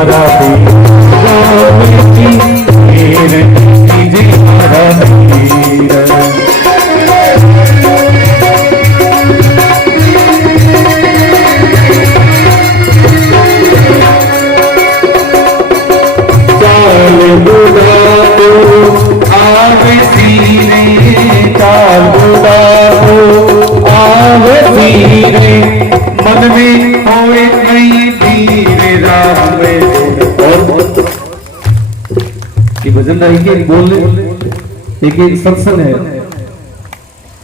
मारा वीर कीजे मारा वीर चाल बुदा तो आवे सीरे चाल बुदा तो आवे सीरे मन में होए नहीं धीरे राम ये भजन एक एक बोलने एक एक सत्संग है।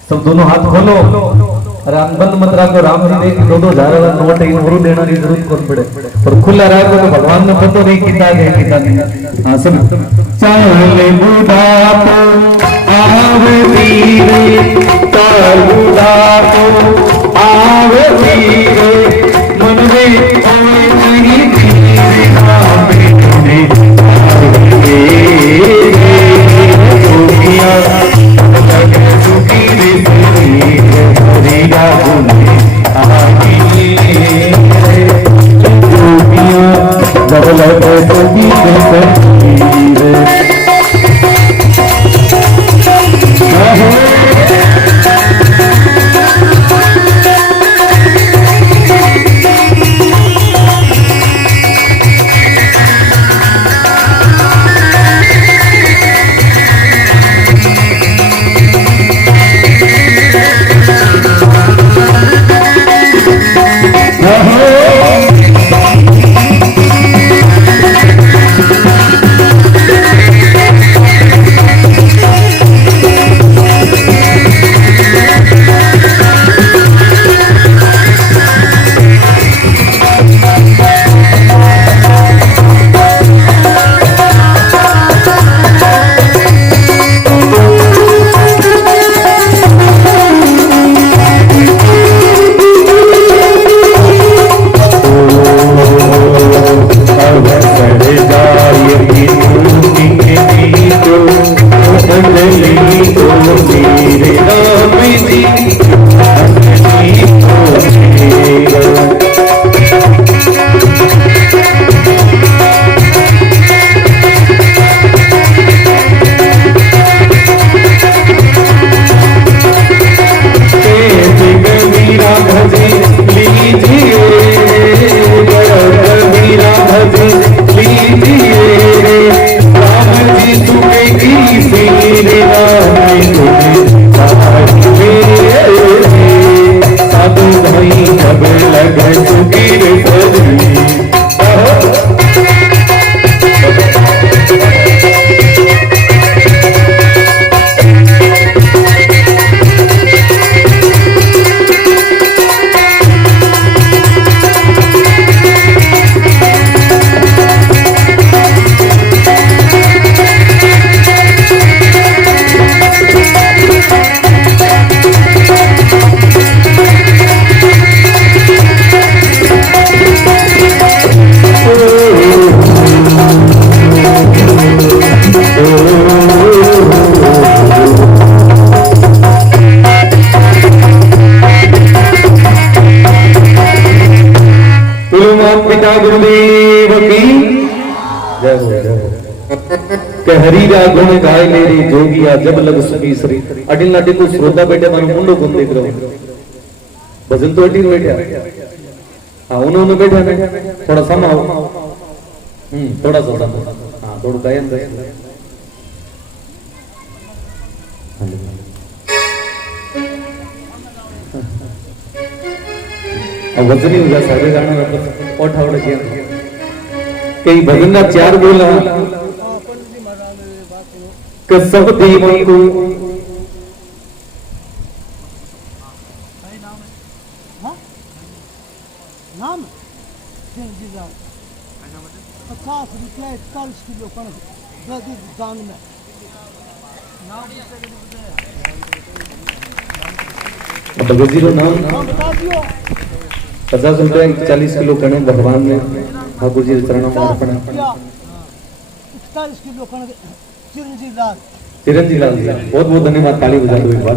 सब दोनों हाथ खोलो और बंद मत रखो। राम जी ने 2-2 हजार नोट इन और देना की जरूरत कौन पड़े और खुला रखो तो भगवान ने पता नहीं कितना है कितना नहीं। हाँ सुन चाले बुढ़ापो आवे धीरे चाल बुढ़ापो आवे धीरे मन में होए नहीं धीरे राम ने हरीरा गुण गाय मेरी जोगिया जब लग सुखी श्री अडिल नाटी को श्रोता बैठे मानो मुंडो गुण देख रहा हूं भजन तो अडिल बैठा हाँ उन्होंने बैठा है थोड़ा समा हो थोड़ा सा समा हाँ थोड़ा गायन अब वजन ही होगा सारे गाना ओठा उठ गया कई भजन का 4 बोला कि सब देवों को नाम 50 रुपया 41 किलो कणक दान में नाम 50 रुपया 40 किलो कणक भगवान ने ठाकुर जी चरणों में अर्पण 41 किलो कणक चिरंजीव लाल जी बहुत बहुत धन्यवाद ताली बजा दो एक बार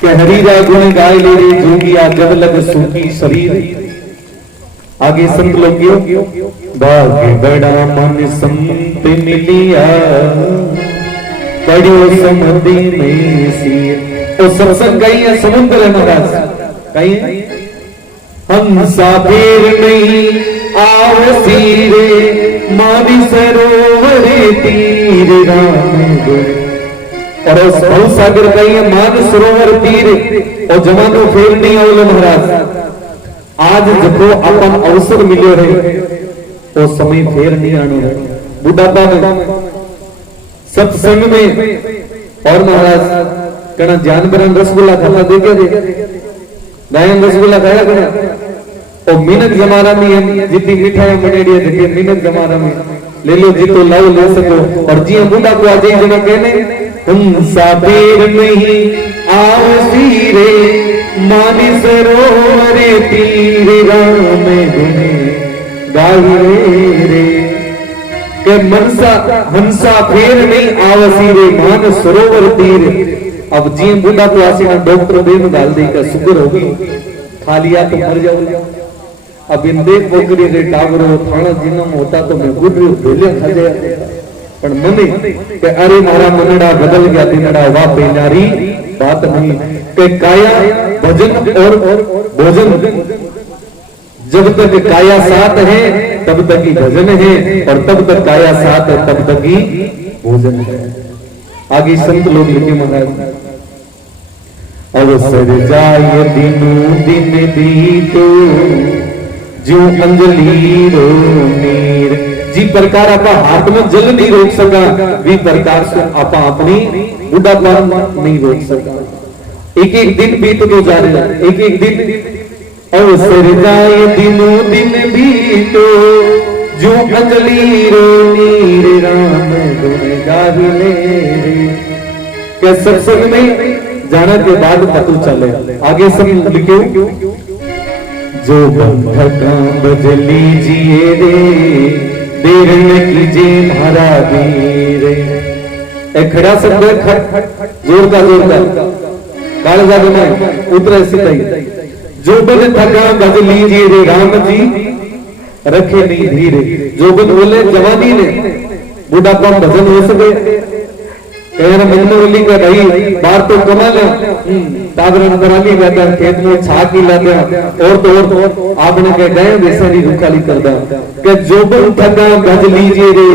कि हरि रा गुण गाय ले रे जोगिया जब लग सूखी शरीर आगे संत लोग भाग्य बड़ा मन संत मिलिया बड़ो समुद्र में सिर। तो सत्संग कहीं है समुद्र है महाराज, कहीं हंसा फिर नहीं आव सीरे मादी सरोवर तीर राम गुण। और उस भव सागर कहीं है मान सरोवर तीर और जमानो फेर नहीं आवलो महाराज। आज जब अपन अवसर मिले है तो समय फेर नहीं आनो है। बुढ़ापा में सत्संग में और महाराज कना जानवर रसगुल्ला खाना देखे गायन रसगुल्ला खाया कना और मिनट जमाना में जितनी मिठाई बनेड़ी है जितनी मिनट जमाना में ले लो जी तो लाओ ले सको। और जी बुढ़ा को आज एक जगह कहने हंसा पेर नहीं आओ सीरे मानी सरोवर तीर राम गुने गाई रे के मनसा हंसा फेर नहीं आवसी रे मान सरोवर तीर। अब जी बुढ़ा को आसी ना डॉक्टर बेन डाल दी का शुगर होगी खा लिया तो मर जाओगे। अब इन देख पोकरी रे टावरो थाना जिनम होता तो मैं गुड भेले खा जाया पर मने के अरे मारा मनड़ा बदल गया दिनड़ा वाह बेनारी बात नहीं के काया भजन और भोजन। जब तक काया साथ है तब तक ही भजन है और तब तक काया साथ है तब तक ही भोजन है। आगे संत लोग लिखे महाराज अवसर जाय दिनों दिन बीतो जो अंजलि रो नीर। जी प्रकार आप हाथ में जल नहीं रोक सका भी प्रकार से आप अपनी बुढ़ापा नहीं रोक सका। एक एक दिन बीत तो जा रहे एक एक दिन अवसर जाए दिनों दिन बीतो जो अंजलि रो नीर राम गुण गाहिले रे। क्या सत्संग में जाने के बाद पता चले आगे सब लिखे जो बंधका बज लीजिए रे देर न कीजिए मारा वीर। एक खड़ा शब्द जोर का काल जाग में उतरे सिद्धाई जो बन थका बज लीजिए रे राम जी रखे नहीं धीरे। जो बन बोले जवानी ने बुढ़ापा भजन हो सके कहना मंदोली का रही बार तो कमा ले ताबरन कराली जाता खेत में छाक ही लाते और तो आपने कह गए वैसे नहीं रुखाली कर दा कि जो बन थका बज लीजिए रे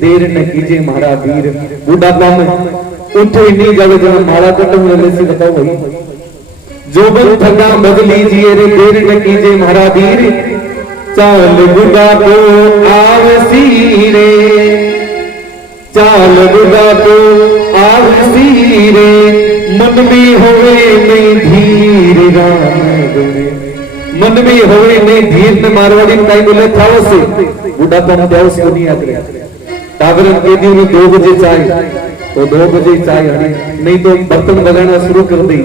देर न कीजिए मारा वीर। बुढ़ापा में उठे नहीं जावे जब मारा कटम ले से बताओ भाई जो बन थका बज लीजिए रे देर न कीजिए मारा वीर। चाल बुढ़ा को आवसी रे चाल बुढ़ा को आवसी रे मन में होवे नहीं धीर राम गुणे। मन में होवे नहीं धीर न मारवाड़ी में कहीं बोले था से बुढ़ा तो हम देवस को नहीं आते ताबरन के दी में 2 बजे चाय तो 2 बजे चाय नहीं तो बर्तन बजाना शुरू कर दी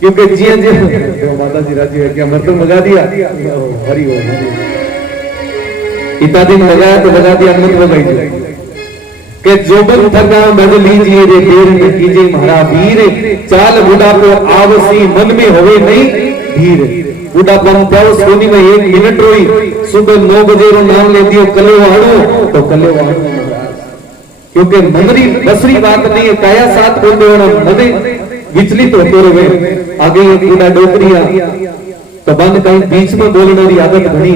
क्योंकि जिया जी तो माता जी राजी है क्या बर्तन बजा दिया हरी हो इतना दिन लगाया तो बजा दिया मत बजाई के जोबन थका बज लीजिए रे देर न कीजिए मारा वीर। चाल बुढ़ापो आवसी मन में होवे नहीं धीर। बुढ़ापा में सोनी में 1 मिनट रोई सुबह 9 बजे रो नाम ले दियो कले वाणो तो कले वाणो क्योंकि मनरी बसरी बात नहीं है काया साथ बोल दो ना मदे विचलित होते रहे। आगे ये बूढ़ा डोकरिया तो बंद कहीं बीच में बोलने की आदत बनी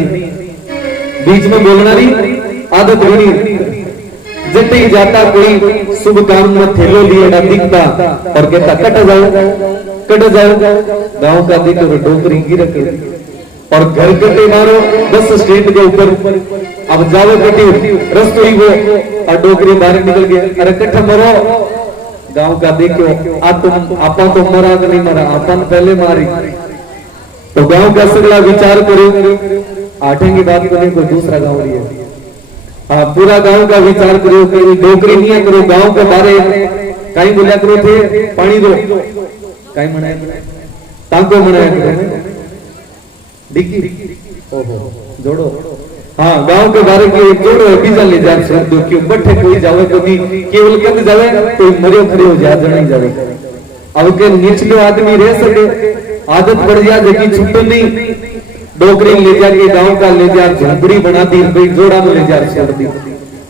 बीच में बोलना की आदत बनी। जब ही जाता कोई शुभ काम में थैलो लिए दिखता और कहता कट जाओ गांव का दिख डोकरी गिर और घर कटे मारो बस स्टैंड के ऊपर अब जाओ कटी रस्तो ही वो और डोकरी बाहर निकल गए अरे कट्ठा मरो गांव का देखो आ तुम आपा तो मरा कि नहीं मरा अपन पहले मारी तो गांव का सगला विचार करो आठेंगे बात करें कोई दूसरा गांव लिया पूरा गांव का विचार करो कि डोकरी नहीं करो गांव के बारे कहीं बोलिया करो थे पानी दो कहीं मनाया तांको मनाया करो डिक्की ओहो जोड़ो हाँ गांव के बारे की एक जोड़ो बीजा ले जा सकते क्यों बट्ठे कोई जावे को नहीं केवल कद जावे कोई मरियो खड़े हो जा नहीं जावे। अब के निचले आदमी रह सके आदत पड़ जा जगी छुट्टो नहीं डोकरी ले जाके गांव का ले जा झोपड़ी बना दी, भाई जोड़ा में ले जा छोड़ दी।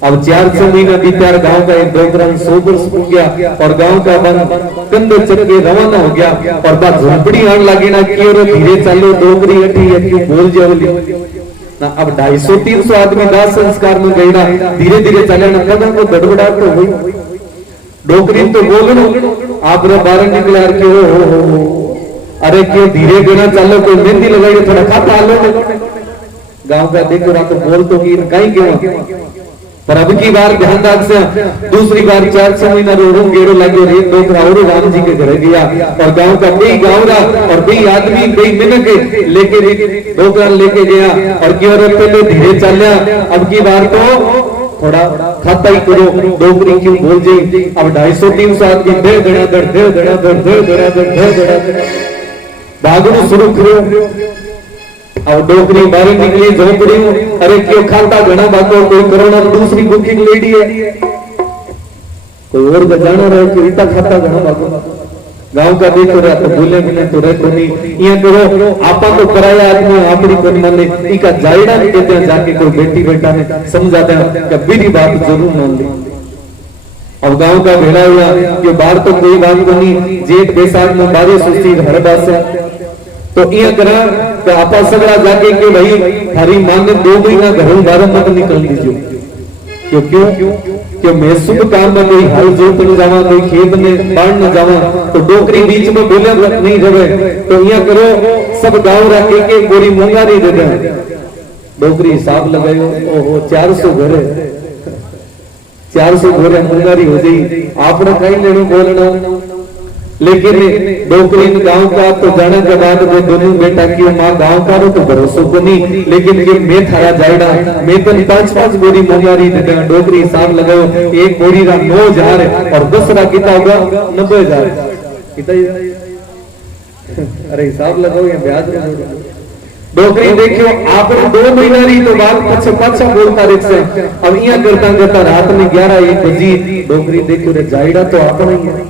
अब 400 महीना बीता, गांव का एक डोकरा 100 वर्ष हो गया और गांव का वन कंधे चढ़ के रवाना हो गया और बात झोपड़ी आने लगी ना कि और धीरे चलो डोकरी अठी अठी बोल जाओली ना। अब 250-300 आदमी दाह संस्कार में गई ना, धीरे धीरे चले ना, कदम को गड़बड़ाहट तो हुई। डोकरी तो बोलनो आप बाहर निकले यार क्यों हो अरे क्यों धीरे देना चलो, कोई मेहंदी लगाई थोड़ा खाता लो। गांव का देखो ना तो बोल तो की कहीं क्यों, पर अब की बार ध्यान रख से दूसरी बार 400 महीना रो गेड़ो लगे रे डोकरा और राम जी के घर गया और गांव का कई गांवरा और कई आदमी कई मिनक लेके डोकरा लेके गया और क्यों पहले धीरे चलिया। अब की बार तो थोड़ा खाता ही करो, डोकरी क्यों बोल जाए। अब 250-300 आदमी दे दड़ा दड़ दे दड़ा दड़ दे दड़ा दड़ दे दड़ा भागना शुरू करो। अब डोकरी बाहर निकली झोपड़ी, अरे क्यों खाता घना बाको, कोई कोरोना दूसरी बुकिंग लेडी है, कोई और जाना रहे कि रीता खाता घना बाको। गांव का देखो रहा तो बोले मैंने तो रहे को नहीं ये करो आपा तो कराया आदमी आपरी कोई माने इका जायड़ा नहीं देते हैं, जाके कोई बेटी बेटा ने समझाते हैं कि मेरी बात जरूर मान ली। अब गांव का भेड़ा हुआ कि बाहर तो कोई बात को नहीं, जेठ बैसाख में बारिश होती हर बात से तो ये करा कि आपा सगड़ा जाके कि भाई थारी मां ने 2 महीना घरों बाहर मत निकल दीजिए। क्यों क्यों कि मैं शुभ काम में कोई हल जोतने जावा, कोई खेत में बाढ़ जावा तो डोकरी बीच में बोले नहीं रहे। तो यहाँ करो सब गांव रखे के गोरी मुंगारी दे दे, डोकरी हिसाब लगायो ओहो 400 घरे 400 घरे मुंगारी हो गई। आपने कहीं लेने बोलना लेकिन डोकरी गांव का तो जाने के बाद वो दोनों बेटा की मां गांव का तो भरोसा को नहीं, लेकिन ये मैं थारा जायड़ा मैं तो 5-5 बोरी मुंगारी दे देगा। डोकरी हिसाब लगाओ एक बोरी का 9,000 और 10 रा कितना होगा 90,000 कितना। अरे हिसाब लगाओ ये ब्याज डोकरी देखियो आपने 2 महीना रही तो बात पछे पाछा बोलता रिक्से। अब यहाँ करता करता रात में 11-1 बजी डोकरी देखियो रे जायड़ा तो अपना ही है,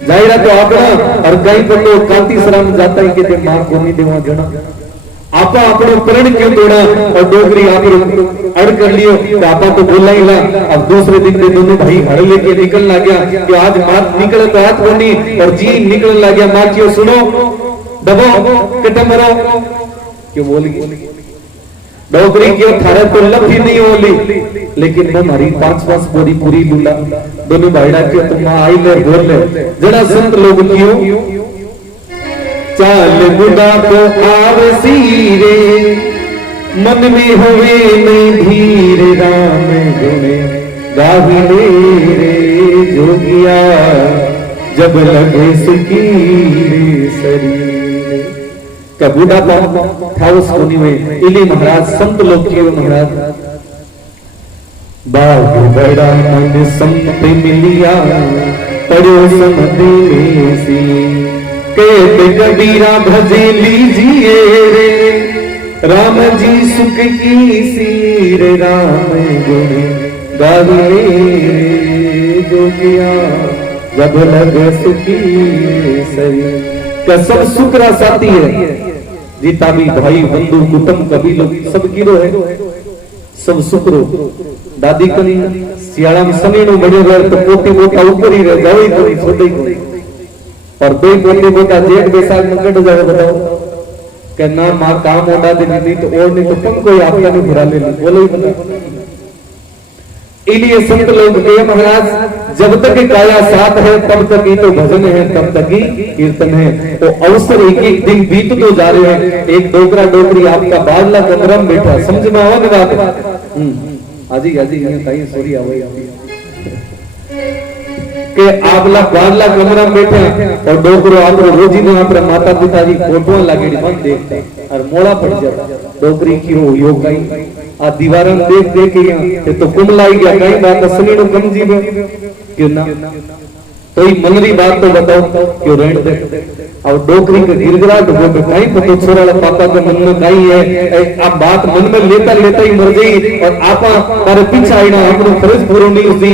जायरा तो अपना और कहीं पर तो कांति शराम जाता ही कहते मां को नहीं देवा जना आपा अपने प्रण क्यों तोड़ा और डोकरी आप अड़ कर लियो तो आपा तो बोला ही ला। अब दूसरे दिन में दोनों भाई हड़ लेके निकल ला गया कि आज मात निकले तो हाथ बोनी और जी निकल ला गया। मां क्यों सुनो दबो कटे मरो क्यों बोली डोकरी क्यों थारे तो लफी नहीं होली, लेकिन वो हमारी 5-5 बोरी पूरी लूला दोनों भाईड़ा क्यों तुम आई ले बोल ले जरा संत लोग क्यों चाल मुदा तो आवे सीरे मन में होवे नहीं धीरे राम गुणे गाही रे जोगिया जब लगे सुकीरे शरीर का बूढ़ा था उस कोनी में इली महाराज संत लोग के महाराज बाग बड़ा मन संत मिलिया पड़ो समझे सी कहते कबीरा भजे लीजिए रे राम जी सुख की सीर राम गुण गावे जोगिया जब लग सुखी सही का सब सुखरा साथी है जीता भी भाई बंधु कुटुंब कबीलो सब गिरो है सब सुखरो दादी कनी सियाड़ा में समीनो बड़े रहे तो पोती बोता ऊपर ही रह जाओ ही कोई छोटे ही और दो पोती बोता जेठ बैसाख में कट जाए बताओ कि ना माँ काम ओडा दे नहीं तो और नहीं तो पंखो ही आपका नहीं भरा ले बोलो ही बता। इसलिए संत लोग के महाराज जब तक काया साथ है तब तक ही तो भजन है तब तक ही कीर्तन है। तो अवसर एक एक दिन बीत तो जा रहे हैं। एक डोकरा डोकरी आपका 12 कमरा में बैठा समझ में आवा बात आजी यहाँ कहीं सॉरी आवई के आप ला 12 कमरा में बैठे और डोकरो आप रोजी ने आप माता पिता की फोटो लागेड़ी मन देखता और मोड़ा पड़ जाता डोकरी की हो योग कहीं आ दीवारन देख देख के तो कुमलाई गया कहीं बात असली नो कमजी में क्यों ना तो ही मनरी बात तो बताओ क्यों रहने दे। और डोकरी के गिरगिराट हो पे कहीं पतो छोरा पापा के मन में कहीं है आप बात मन में लेता लेता ही मर गई और आपा तारे पीछे आई ना अपनो फर्ज पूरा नहीं हुई।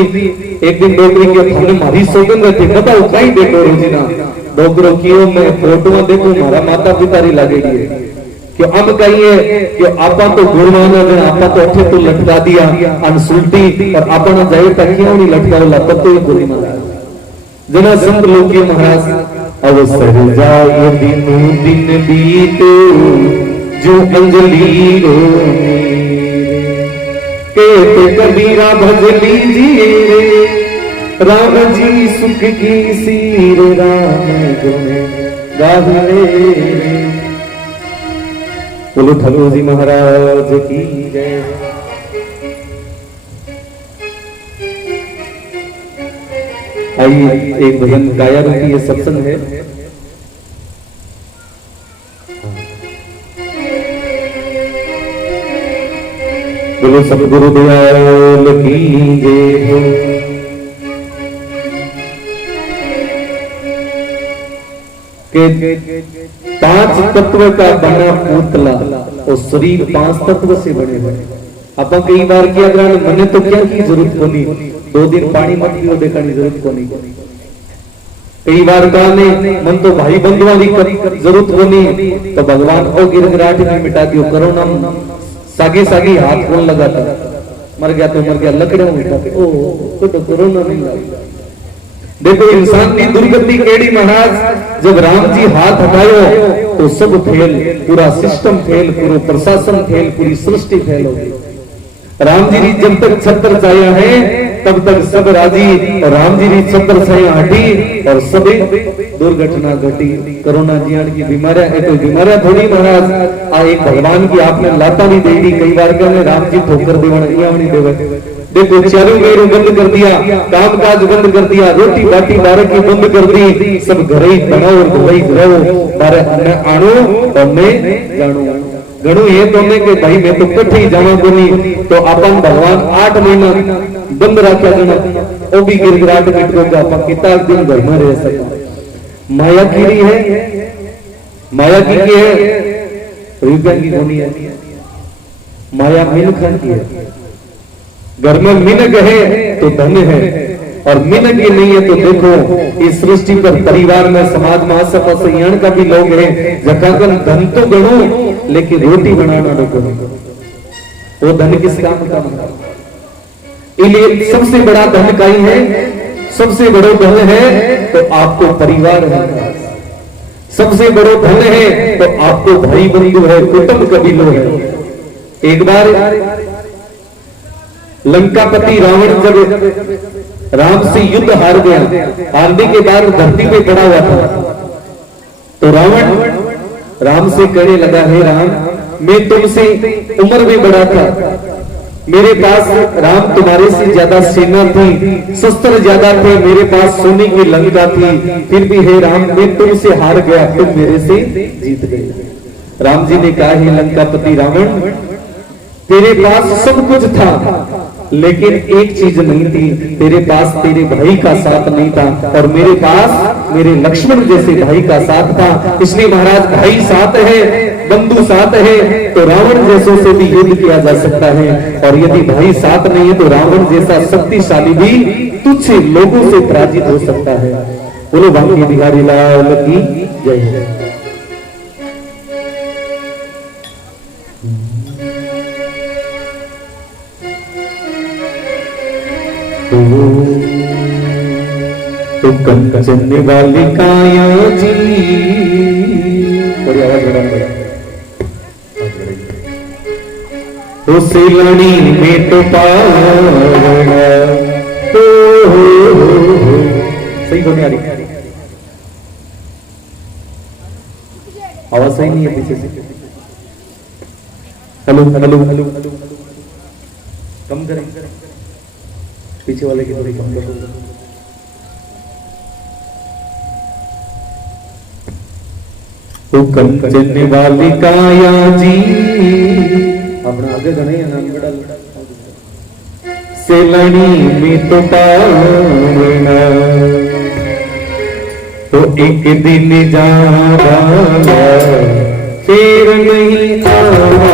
एक दिन डोकरी के हमने मारी सौगंध थी बताओ कहीं देखो रोजीना डोकरो कियो मैं फोटो देखो मारा माता पिता री लागेगी कि अब कहिए कि आपा तो गुणवाना जन आपा तो अठे तो लटका दिया अनसुल्टी और आपा ना जाए तक क्यों नहीं लटकावला तब तो ये गोली मारा जना संत लोग के महाराज अवसर जाए दिन बीते जो अंजलि रो कहते कबीरा भज लीजिए रे राम जी सुख की सीर राम गुण गावे रे। बोलो ठाकुर जी महाराज की जय। आइए एक भजन गाया की ये सत्संग है। बोलो सतगुरु दयाल की जय हो। के पांच तत्व का बना पुतला और शरीर पांच तत्व से बने बने। आप कई बार किया मने तो क्या की जरूरत को नहीं 2 दिन पानी मत पियो देखा जरूरत को नहीं। कई बार कहने मन तो भाई बंधुआ की जरूरत को नहीं तो भगवान को गिरगिराहट में मिटा दियो करोना सागे सागे हाथ कौन लगाता मर गया तो मर गया लकड़े मिटा ओ तो कोरोना नहीं लगा। देखो इंसान की दुर्गति केड़ी महाराज जब राम जी हाथ हटायो तो सब फेल पूरा सिस्टम फेल पूरा प्रशासन फेल पूरी सृष्टि फेल हो गई। राम जी जब तक छत्र छाया है तब तक सब राजी और राम जी छत्र छाया हटी और सभी दुर्घटना घटी। कोरोना जियान की बीमारियां है तो बीमारियां थोड़ी महाराज आ एक भगवान की आपने लाता नहीं दे दी। कई बार कहने राम जी ठोकर देवनी देवे। देखो चारों मेरू बंद कर दिया काम काज बंद कर दिया रोटी बाटी बारह की बंद कर दी सब घर ही बनाओ और घर ही रहो बारह आणो और मैं जानो घणु ये तो मैं कि भाई मैं तो कट्ठे ही जावा कोनी तो अपन भगवान 8 महीना बंद रखा जना वो भी गिरगिराहट मिट गया अपन कितना दिन घर में रह सका। माया की है माया की है रुपया की होनी है माया मिनखन की है। घर में मिनक है तो धन है और मिनक ही नहीं है तो देखो इस सृष्टि पर परिवार में समाज में आसपास यहाँ का भी लोग हैं जखाकर धन तो गणो लेकिन रोटी बनाना लोगों वो धन किस काम का बना। इसलिए सबसे बड़ा धन कहीं है सबसे बड़ा धन है तो आपको परिवार है। सबसे बड़ा धन है तो आपको भाई बंधु है कुटुंब कबीलो है। एक बार लंकापति रावण जब राम से युद्ध हार गया हारने के बाद धरती पे पड़ा हुआ था तो रावण राम से कहने लगा है राम मैं तुमसे उम्र में बड़ा था मेरे पास राम तुम्हारे से ज्यादा सेना थी शस्त्र ज्यादा थे मेरे पास सोने की लंका थी फिर भी हे राम मैं तुमसे हार गया तुम मेरे से जीत गए। राम जी ने कहा है लंकापति रावण तेरे पास सब कुछ था लेकिन एक चीज नहीं थी तेरे पास तेरे भाई का साथ नहीं था और मेरे पास मेरे लक्ष्मण जैसे भाई का साथ था। इसलिए महाराज भाई साथ है बंधु साथ है तो रावण जैसों से भी युद्ध किया जा सकता है और यदि भाई साथ नहीं है तो रावण जैसा शक्तिशाली भी तुच्छ लोगों से पराजित हो सकता है। बोलो बांके बिहारी लाल की जय। तो कंचन वाली काया जी बड़ी आवाज बढ़ाना पड़ा तो सिलानी में तो पावना तो सही बोलने आ रही आवाज सही नहीं है पीछे से। हेलो हेलो हेलो कम करें पीछे वाले की थोड़ी कम करो। तो कंचन वाली काया जी अपना आगे गणे नाम बड़ा सेलनी में तो पावना तो एक दिन जाना फिर नहीं आना।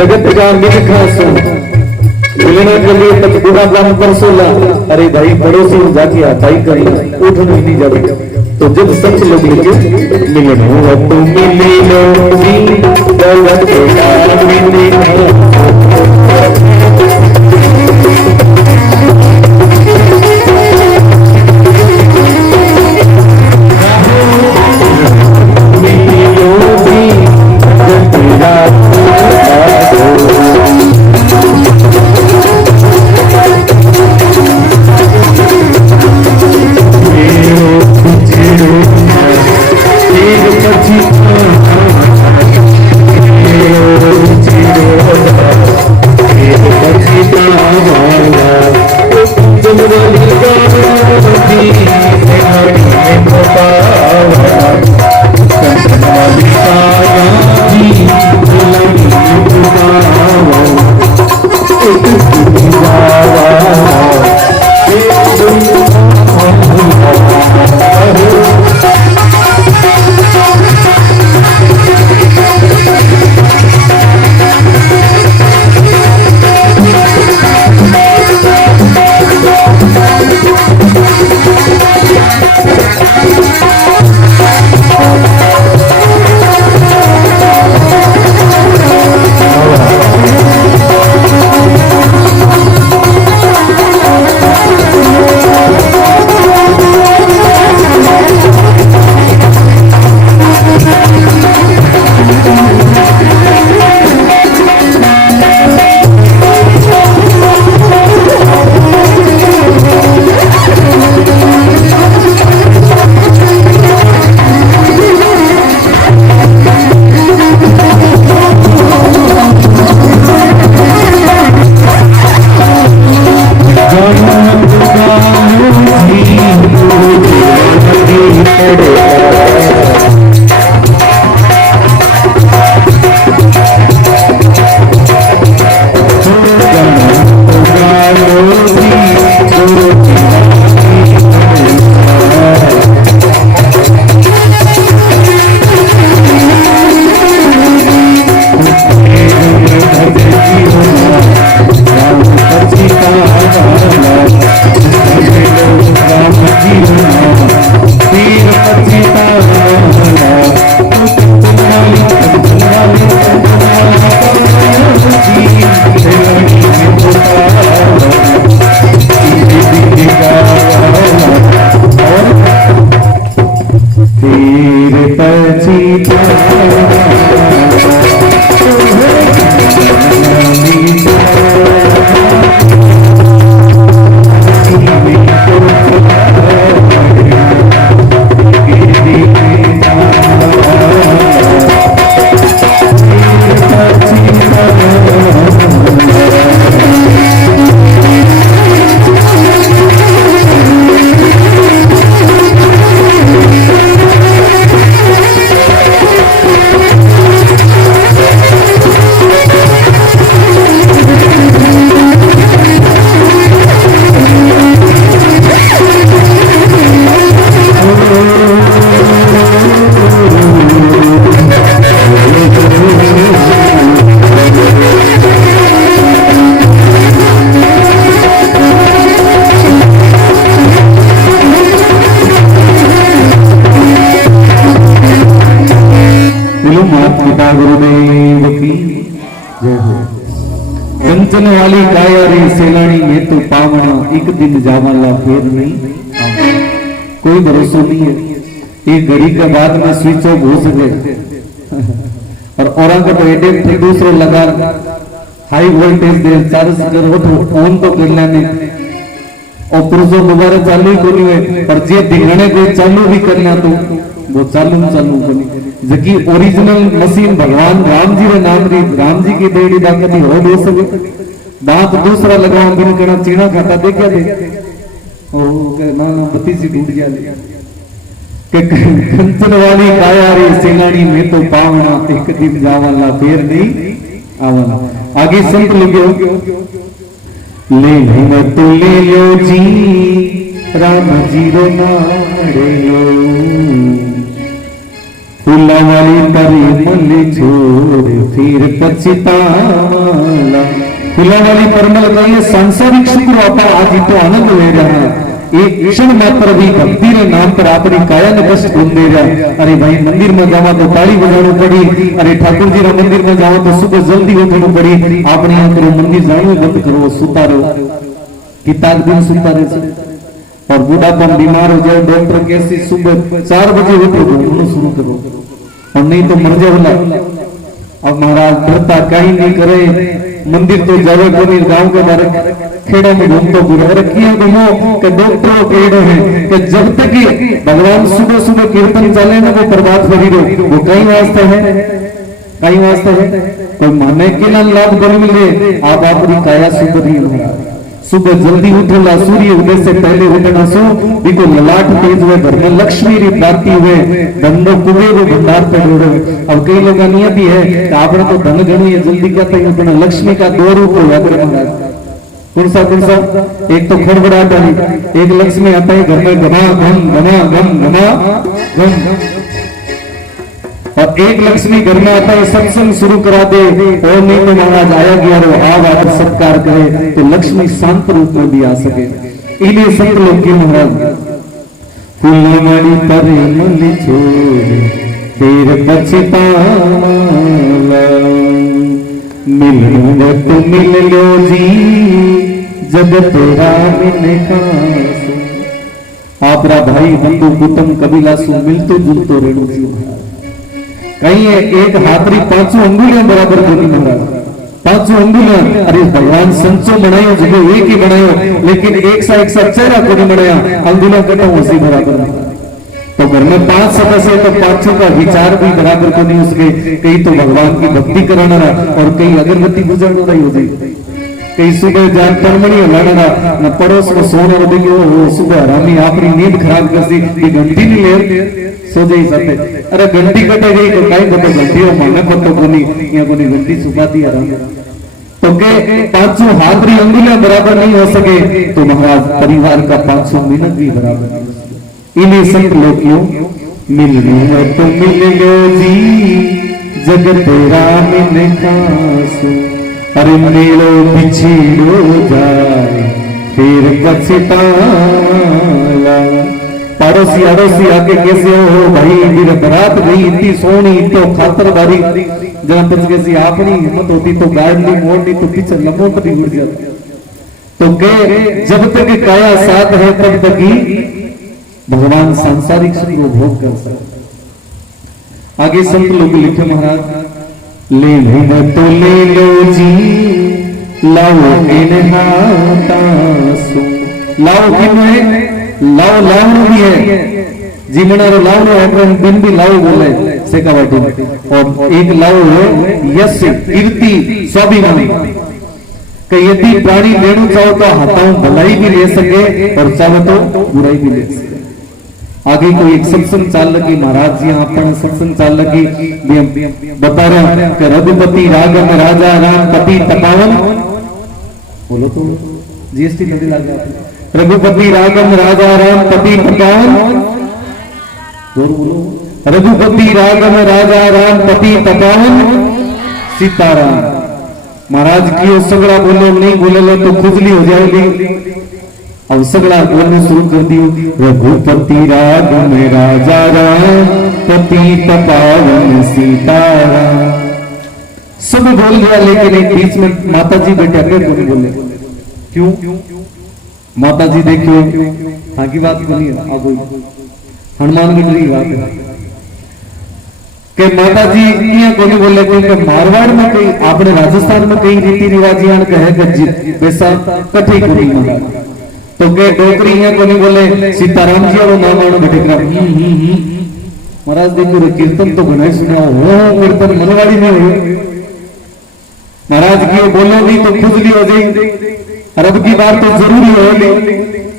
जगत का मिलखा सो मिलने के लिए तक पूरा काम पर सोला। अरे भाई पड़ोसी में जाके भाई करी उठ नहीं जाती। तो जब सब लोग लेके मिलन हो तो मिले जगत का मिलखा जय हो। कंचन वाली काया रे सेलानी में तो पावना, एक दिन जावाला फिर नहीं आना। कोई भरोसा नहीं है, एक घड़ी के बाद में स्विच ऑफ हो सके और औरंग तो एडेक्ट दूसरे लगा हाई वोल्टेज दे चार्ज कर तो ऑन तो कर लेने और पुरुषों दोबारा चालू ही को नहीं है, पर जे दिखने को चालू भी करना तो वो चालू बनी जबकि ओरिजिनल मशीन भगवान राम जी रे नाम री, राम जी की देड़ी दाकती हो दे सके। दांत दूसरा लगाओ बिन कना चीना खाता देखा दे ओ के ना बत्ती सी टूट गया के कंचन वाली काया रे सेनानी में तो पावना, एक दिन जावाला फिर नहीं आवाला। आगे संत लोगों ले लो तो ले लो जी राम जी रो नाड़ो, फूला वाली तरी मुल्ली छोड़ फिर पछताला। फूला वाली परमल का ये सांसारिक सुख आता आज तो आनंद ले रहा है। एक क्षण मात्र भी भक्ति रे नाम पर अपनी काया ने कष्ट घूम दे रहा। अरे भाई मंदिर में जावा तो ताली बजानी पड़ी, अरे ठाकुर जी रे मंदिर में जावा तो सुबह जल्दी उठनी पड़ी। आपने यहाँ करो मंदिर जानो बंद करो, सुता रहो किताब दिन सुता रहे। और बूढ़ापन बीमार हो जाए डॉक्टर कैसी सुबह 4 बजे उठो घूमना शुरू करो और नहीं तो मर जाओ। अब महाराज डरता कहीं नहीं करे, मंदिर तो जावे को नहीं, गांव के बारे खेड़ा में घूमतो पूरे अरे किया घूमो के डॉक्टरों केड़े हैं कि जब तक भगवान सुबह सुबह कीर्तन चले ना वो प्रभात फेरी रो वो कहीं वास्ते है, कहीं वास्ते है कोई माने के ना लाभ बन मिले। आप अपनी काया सुधरी हो, सुबह जल्दी उठला, सूर्य उदय से पहले उठना सो बिको ललाट तेज हुए, घर में लक्ष्मी री प्राप्ति हुए, धंधो कुबेर भंडार पे डोरे। अब कई लोग नियत भी है कि आपने तो धन गणु है जल्दी कहते हैं, अपना लक्ष्मी का 2 रूप हो जाता है। कौन सा एक तो खड़बड़ाहट वाली, एक लक्ष्मी आता है घर में घना घम घना घम घना घम, और एक लक्ष्मी घर में आता है सत्संग शुरू करा दे और नहीं तो महाराज आया गया रो आव आकर सत्कार करे तो लक्ष्मी शांत रूप में भी आ सके। इन्हीं संत लोग की महाराज फूलमणि तरे मुल्ली छोड़ फिर पछतावा, मिलने तो मिल लो जी जगत राम ने खास। आपरा भाई बंधु कुटुंब कबीला सु मिलतो जुलतो रेणु जी महाराज। कहीं एक हाथरी 5 अंगुलियां बराबर बोली महाराज, 5 अंगुलियां। अरे भगवान संचो बनायो जगह एक ही बनायो, लेकिन एक सा चेहरा को नहीं बनाया, अंगुलियां कटो उसी बराबर। तो घर में 5 सदस्य तो 5 का विचार भी बराबर को नहीं उसके। कई तो भगवान की भक्ति कराना और कई अगरबत्ती बुझाना ही हो जाए, कई सुबह जान परमणी लाना न पड़ोस में सोना रो देखो वो सुबह हरामी अपनी नींद खराब कर दी, ये घंटी नहीं ले सो जाई सकते। अरे घंटी कटे गई तो कहीं तो घंटी हो माने पत्तो कोनी या कोनी घंटी सुखाती आराम तो के 5 हाथरी अंगुलियां बराबर नहीं हो सके तो महाराज परिवार का 500 मिनट भी बराबर नहीं हो सके। इन्हीं संत लोगियों मिलने में तो मिल लो जी जगत राम ने खासो, अरे मेलो बिछड़ो जाए फिर पछतावा। पड़ोसी अड़ोसी आके कैसे हो भाई मेरे बरात गई इतनी सोनी तो खातरदारी जहां तक कैसी अपनी हिम्मत होती तो गाड़ी मोड़नी तो पीछे लमोट भी उड़ जाता। तो के जब तक काया साथ है तब तक ही भगवान सांसारिक सुख को भोग कर सकते। आगे संत लोग लिखे महाराज ले लो तो ले लो जी लाओ इन हाथासु। लाओ किन्हें लाओ लाओ भी है जीवना रो लाओ नो है दिन भी लाओ बोले से का बात। और एक लाओ है यश कीर्ति स्वाभिमान कि यदि प्राणी लेना चाहो तो हाथों भलाई भी ले सके और चाहो तो बुराई भी ले सके। आगे कोई एक सत्संग चाल लगी महाराज जी अपना सत्संग चाल लगी बता रहे कि रघुपति राघव राजा राम पति तपावन बोलो तो जीएसटी नदी लगा। रघुपति राघव राजा राम पति तपावन बोलो रघुपति राघव राजा राम पति तपावन सीताराम। महाराज की सगड़ा बोलो नहीं बोले तो खुजली हो जाएगी। अब सगड़ा बोलने शुरू कर दी रघुपति राघव राजा राम पति तपावन सीताराम। सब बोल गया, लेकिन एक बीच में माता जी बैठे अगर कोई बोले क्यों माता जी देखियो आगे बात नहीं है, आगो हनुमान गढ़ी बात है कि माता जी ये कोई बोले क्योंकि मारवाड़ में कई अपने राजस्थान में कई रीति रिवाज कहे वैसा कठे को नहीं माना तो के डोकरी ये कोई बोले सीताराम जी और नाम आनो बेटे महाराज देखो कीर्तन तो बनाई सुना हो कीर्तन मनवाड़ी में हो महाराज की बोलोगी तो खुजली हो जाएगी और अब की बात तो जरूरी हो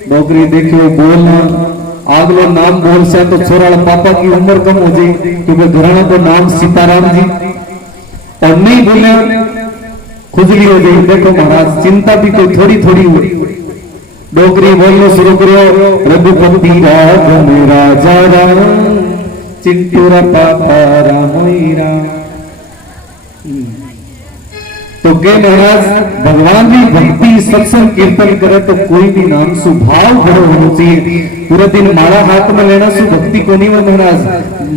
डोकरी देखियो बोलना आगलो नाम बोल से तो छोरा पापा की उम्र कम हो जाए क्योंकि घराना को नाम सीताराम जी और नहीं बोले खुजली हो जाए। देखो महाराज चिंता भी कोई थोड़ी थोड़ी हुई डोकरी बोलना शुरू करो रघुपति राघव राजा राम चिंटूरा पापा राम तो के महाराज भगवान की भक्ति सत्संग कीर्तन करे तो कोई भी नाम सुभाव बड़ो होना चाहिए। पूरे दिन माला हाथ में लेना सु भक्ति को नहीं महाराज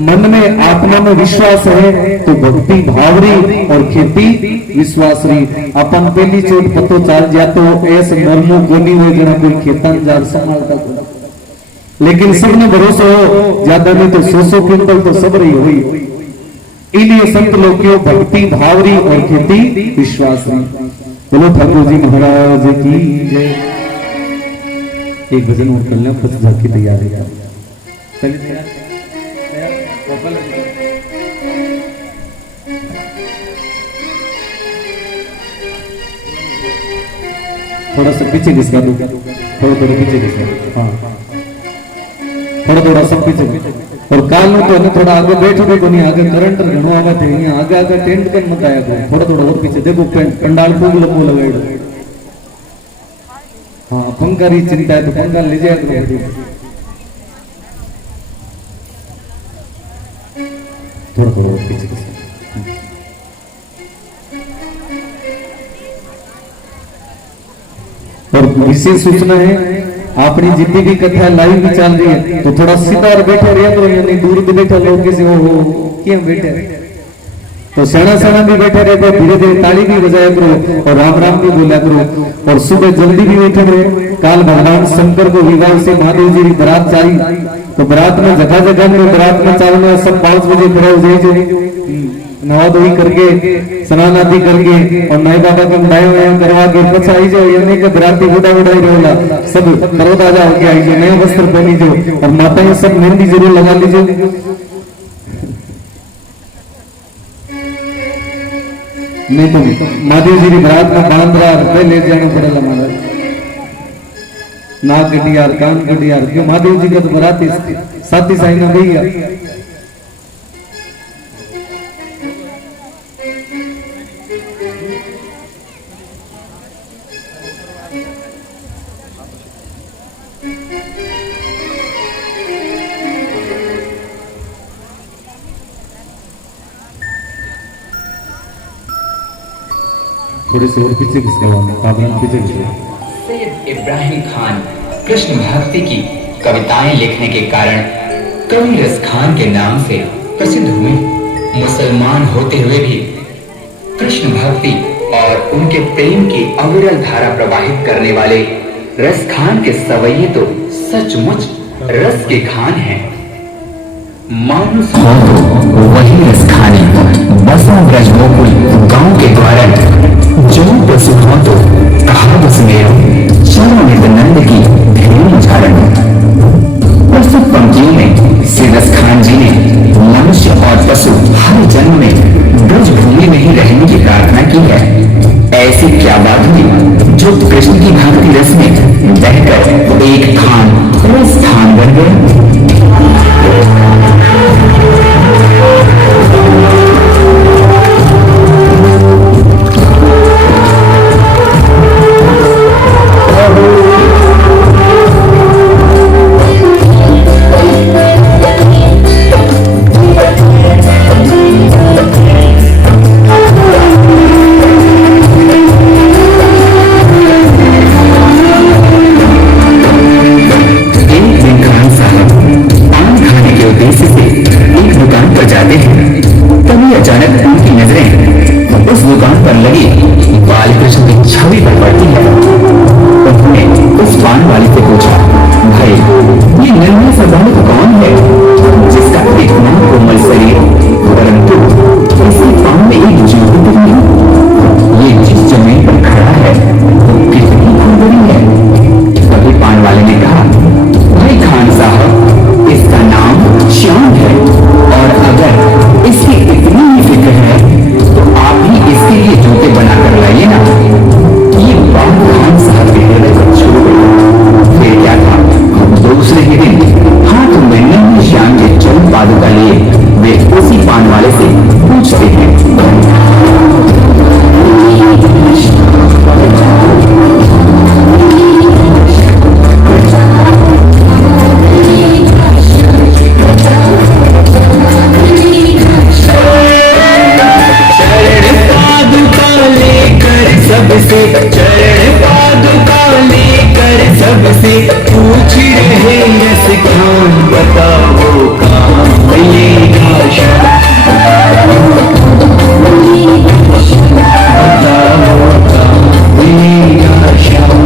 मन में आत्मा में विश्वास है तो भक्ति भावरी और खेती विश्वास रही अपन पहली चोट पतो चाल जा तो ऐसे मरमो कोनी हुए जना कोई खेतन जार संभालता लेकिन सबने भरोसा हो ज्यादा नहीं तो 100 क्विंटल तो सब रही हुई। इन्हीं संत लोग की भक्ति भावरी और खेती विश्वास रही। बोलो ठाकुर जी महाराज की जय। एक भजन और कर लें बस झांकी तैयारी है। थोड़ा सा पीछे घिसका दो, थोड़ा पीछे घिसका दो, हाँ थोड़ा सब पीछे और काल नो तो थोड़ा आगे बैठो देखो नहीं आगे करंट घणो आवे थे यहाँ आगे आगे टेंट कन मत आया को थोड़ा और पीछे देखो पंडाल खूब लंबो लगाएड़ो। हाँ पंखा री चिंता है तो पंखा ले जाए थोड़ा और पीछे और विशेष सूचना है अपनी जितनी भी कथा लाइव भी चल रही है तो थोड़ा सीधा और बैठे रहे तो नहीं दूर भी बैठा लोग किसी हो क्यों बैठे तो सेना सेना भी बैठे रहे तो धीरे धीरे ताली भी बजाया करो और राम राम भी बोला करो और सुबह जल्दी भी बैठे रहे। काल भगवान शंकर को विवाह से महादेव जी की बारात चली तो बारात में जगह जगह में बारात में चालना सब 5 बजे खड़े हो जाए नवा धोई करके स्नान आदि करके और नए बाबा के नए करवा के कुछ आई जाओ यानी कि बराती बुढ़ा बुढ़ाई रहेगा सब तरोताजा होके आई जाए नए वस्त्र पहनी जो और माताएं सब मेहंदी जरूर लगा लीजिए। नहीं तो महादेव जी की बरात में बांद्रा ले जाना पड़ेगा महाराज नाक गटियार कान गटियार क्यों महादेव जी का तो बराती साथी साई ना भैया थोड़े से और पीछे किसके पीछे सैयद इब्राहिम खान कृष्ण भक्ति की कविताएं लिखने के कारण कवि रस खान के नाम से प्रसिद्ध हुए। मुसलमान होते हुए भी कृष्ण भक्ति और उनके प्रेम की अविरल धारा प्रवाहित करने वाले रस खान के सवैये तो सचमुच रस के खान हैं। मानुस हो तो वही रस खाने बसों ब्रजगोकुल गांव के द्वारा जो पशु हो तो कहा बस मेरो चलो नंद की धीम झारण। प्रस्तुत पंक्तियों में श्री रस खान जी ने मनुष्य और पशु हर जन्म में ब्रज भूमि में ही रहने की प्रार्थना की है। ऐसी क्या बात हुई जो कृष्ण की भक्ति रस में बहकर एक खान रस खान बन गए। बालकृष्ण की छवि पर पड़ती है। उन्होंने उस पान वाले से पूछा, भाई ये नन्हा सा बालक कौन है जिसका इतना कोमल शरीर परंतु इसके पाँव में एक जीवित नहीं? ये जिस जमीन पर खड़ा है वो कितनी खुरदरी है। तभी पान वाले ने कहा, भाई खान साहब इसका नाम श्याम है और अगर इसकी इतनी ही फिक्र है तो आप ही इसके लिए जूते बनाकर लाइए ना। ये बात खान साहब के हृदय को छू गई। फिर क्या था, दूसरे ही दिन हाथ में नन्हे श्याम के चरण पादुका लिए वे उसी पान वाले से पूछते हैं, चरण पादुका लेकर सबसे पूछ रहे रस खान, बताओ कहाँ मिलेगा श्याम, बताओ कहाँ मिलेगा श्याम।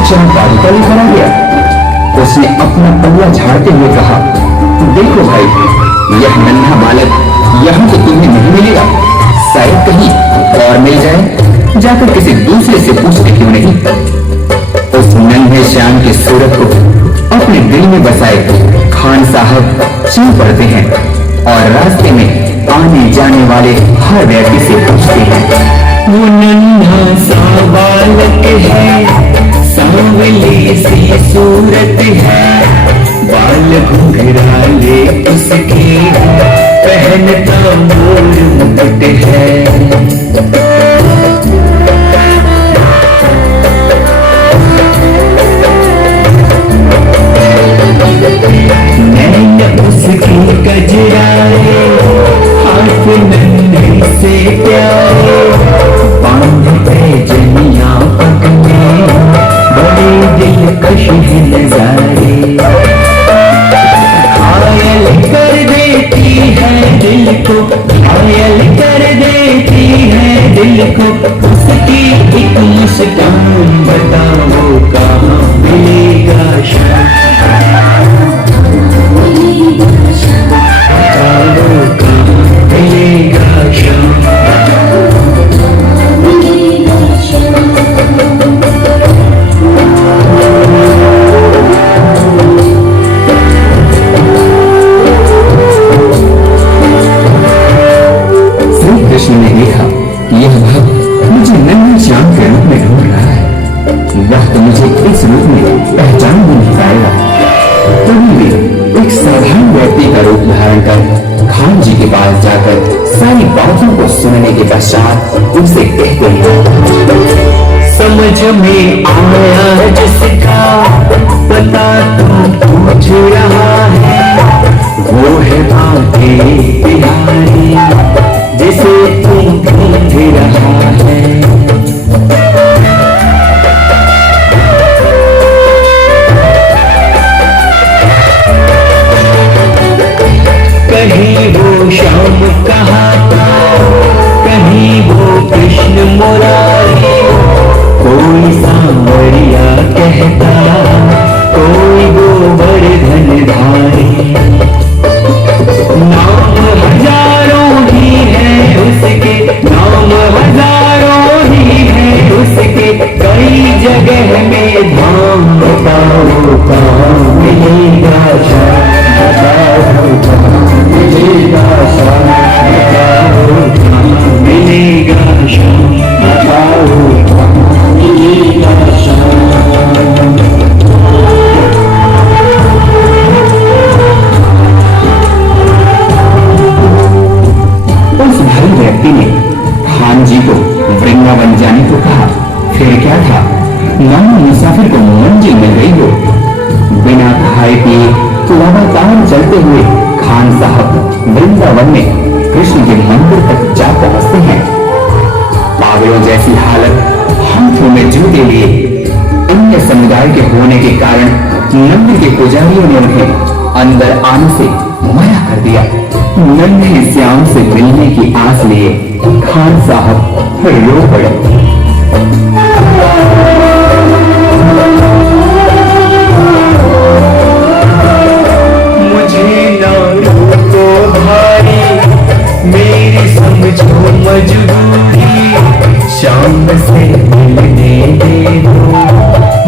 चरण पादुका लेकर आ गया। उसने अपना पल्ला झाड़ते हुए कहा, देखो भाई यह नन्हा बालक यहाँ तो तुम्हें नहीं मिलेगा, शायद कहीं और मिल जाए, जाकर किसी दूसरे से पूछते क्यों नहीं। उस नन्हे श्याम की सूरत को अपने दिल में बसाए खान साहब चल पड़ते हैं और रास्ते में आने जाने वाले हर व्यक्ति से पूछते हैं, वो नन्हा सा बालक है, सांवली सी सूरत है, बाल घुंघराले उसके, पहनता मोर मुकुट है। नैन उसकी कजराए, हाथ नन्हे से प्यारे, बांधते जनिया पग में, बड़े दिलकश है नजारे, घायल कर देती है दिल को, घायल कर देती है दिल को, उसकी एक मुस्कान, बताओ कहाँ मिलेगा श्याम, बताओ कहाँ मिलेगा श्याम। कृष्ण ने देखा यह भक्त मुझे नन्हे श्याम के रूप में ढूंढ रहा है, वह तो मुझे इस रूप में पहचान भी नहीं पाएगा। तभी वे एक साधारण व्यक्ति का रूप धारण कर खान जी के पास जाकर सारी बातों को सुनने के पश्चात उनसे कहते हैं, समझ में आया जिसका पता तो पूछ रहा है, वो है भाग्य बिहारी जिसे तुम ढूंढ रहा है। कहीं वो श्याम कहाता, कहीं वो कृष्ण मुरारी, कोई सांवरिया कहता, कोई गोवर्धन धारी, नाम हजारों ही है उसके, नाम हजारों ही है उसके, कई जगह में धाम, बताओ कहाँ मिलेगा श्याम, बताओ कहाँ मिलेगा श्याम, बताओ कहाँ मिलेगा श्याम, बताओ कहाँ मिलेगा श्याम। खान साहब वृंदावन में कृष्ण के मंदिर तक जा पहुंचते हैं। पागलों जैसी हालत, हाथों में जूते लिए, अन्य समुदाय के होने के कारण मंदिर के पुजारियों ने उन्हें अंदर आने से मना कर दिया। नन्हे श्याम से मिलने की आस लिए खान साहब रो पड़े। मुझे ना रोको भाई, मेरी समझो मजबूरी, शाम से मिलने दे दो,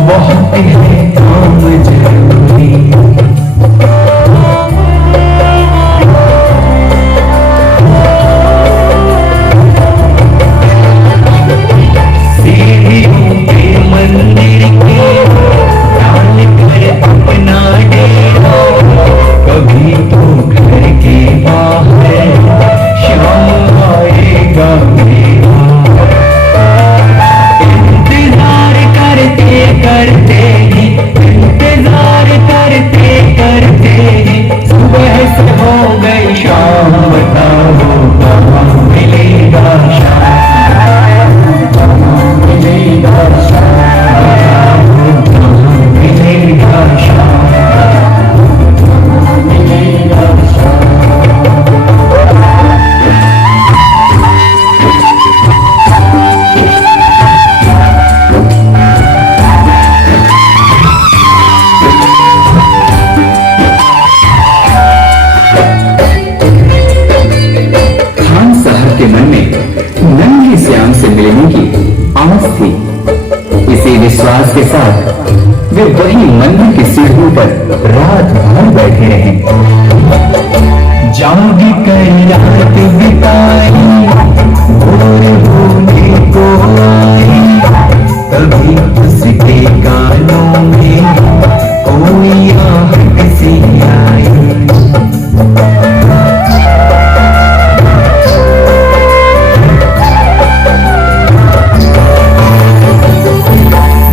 बहुत है काम जरूरी। सीढ़ियों पे मंदिर के डाल कर अपना डेरा, कभी तो घर के बाहर शाम आएगा मेरा। इंतजार करते करते ही, इंतजार करते करते ही सुबह से हो गई शाम। बताओ कहाँ मिलेगा शाम, कहाँ मिलेगा शाम, कहाँ मिलेगा शाम, कहाँ मिलेगा शाम। खान साहब के मन में नन्हे श्याम से मिलने की आस थी। इसी विश्वास के साथ वे वही मंदिर की सीढ़ियों पर रात भर बैठे रहे। जाग कर रात बिताई, भोर होने को आई, तभी उसके कानों में कोई आहट सी आई।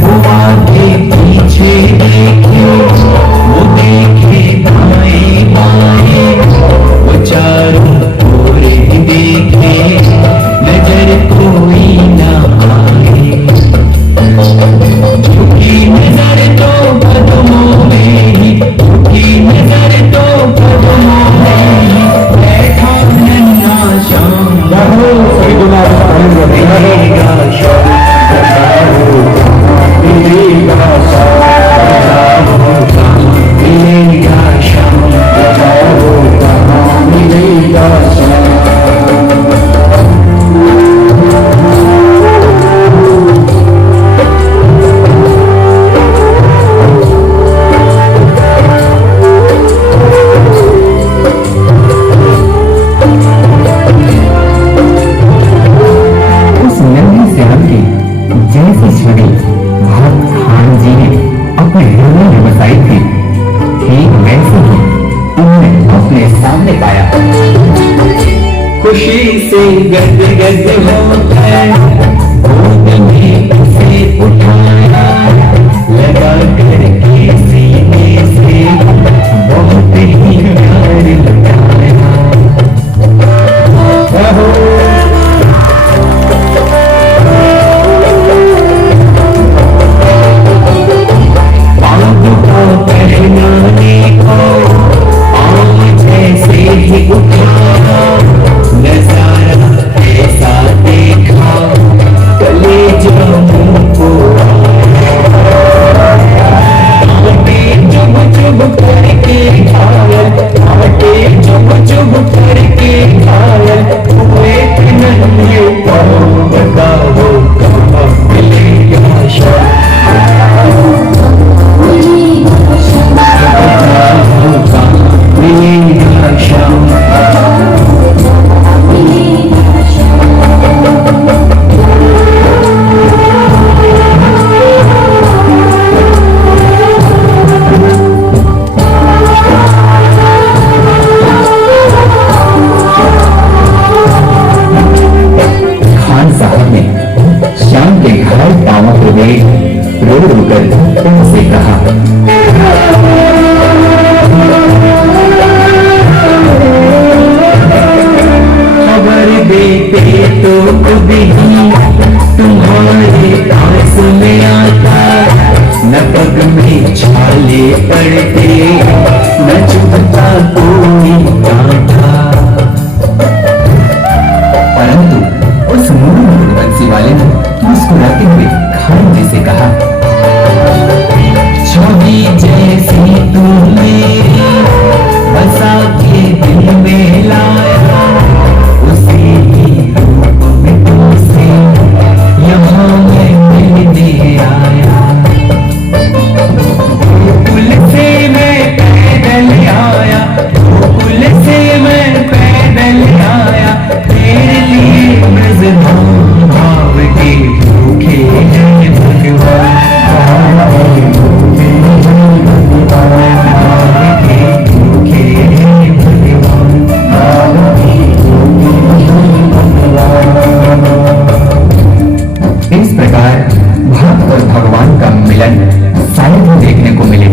वो आगे पीछे देखे, वो देखे दाएं बाएं, वो चारों ओर देखे, नजर कोई ना आए। झुकी नजर तो कदमों में ही, झुकी नजर तो कदमों में ही, बैठा नन्हा श्याम। मिलेगा शाम, मिलेगा शाम, मिलेगा शाम, मिलेगा शाम। उस नन्हे श्याम की जैसी छवि भक्त खान जी ने अपने हृदय में बसाई थी, ठीक वैसे ही उन्होंने अपने सामने पाया। खुशी से गद गद होकर गोद में उसे उठाया, लगा करके सीने से बहुत ही प्यार लुटाया। पाँव को पहनाने को पाँव जैसे ही उठाया, नजारा ऐसा देखा, कलेजा मुंह को आटे चुभ चुभ करके घायल, आटे चुभ चुभ करके घायल, हुए नन्हे पाँव। बताओ कहाँ मिलेगा शाम, मिलेगा शाम। खान साहब ने श्याम के घर पांवों को देख रो रो कर उनसे कहा, कहा, छोड़ी जैसी तू मेरी बसा के दिल में लाया, उसी ही रूप में तुमसे यहाँ मैं मिलने आया। गोकुल से मैं पैदल आया, गोकुल से मैं पैदल आया, तेरे लिए ब्रजधाम भाव के भूखे हैं भगवान, भाव के भूखे हैं भगवान, भाव के इस प्रकार भक्त और भगवान का मिलन शायद ही देखने को मिले।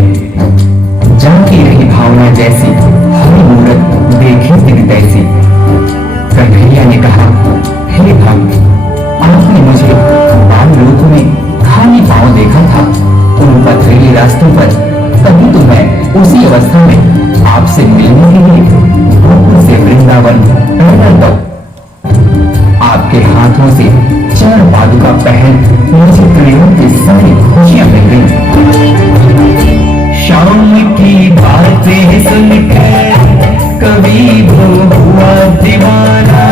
जाकी रही भावना जैसी हरि मूरत देखी दिन तैसी। कन्हैया ने कहा, हे भक्त, आपने मुझे बाल लोक में खाली पांव देखा था, उन पथरीली रास्तों पर, तभी तो मैं उसी अवस्था में आपसे मिलने के लिए गोकुल से वृंदावन पैदल दौड़ा। आपके हाथों से चरण पादुका पहन मुझे प्रेम की सारी खुशियां मिल गई। शाम की बातें सुनकर कभी वो हुआ दीवाना,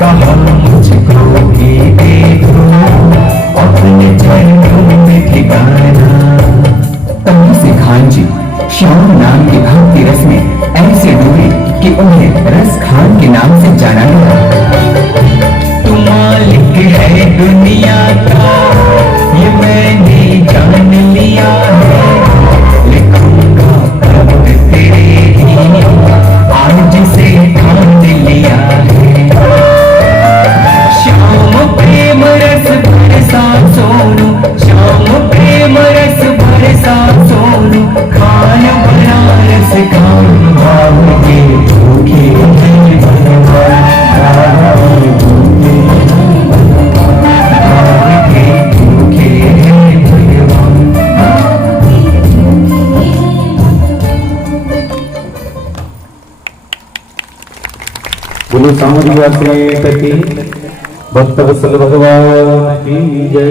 कहा मुझको भी देखो अपने चरणों में ठिकाना। तभी से खान जी श्याम नाम के भक्ति रस में ऐसे डूबे कि उन्हें रस खान के नाम से जाना गया। तू मालिक है दुनिया का, ये मैंने जान लिया है, लिखूंगा कब तेरे ही, आज से ठान लिया है। श्याम प्रेम रस बरसा सोनू, श्याम प्रेम रस बरसा सोनू, खान बनारस खान भाव के भूखे हैं भगवान, भाव के भूखे हैं भगवान। बोलो सांवरिया से की भक्त वत्सल भगवान की जय।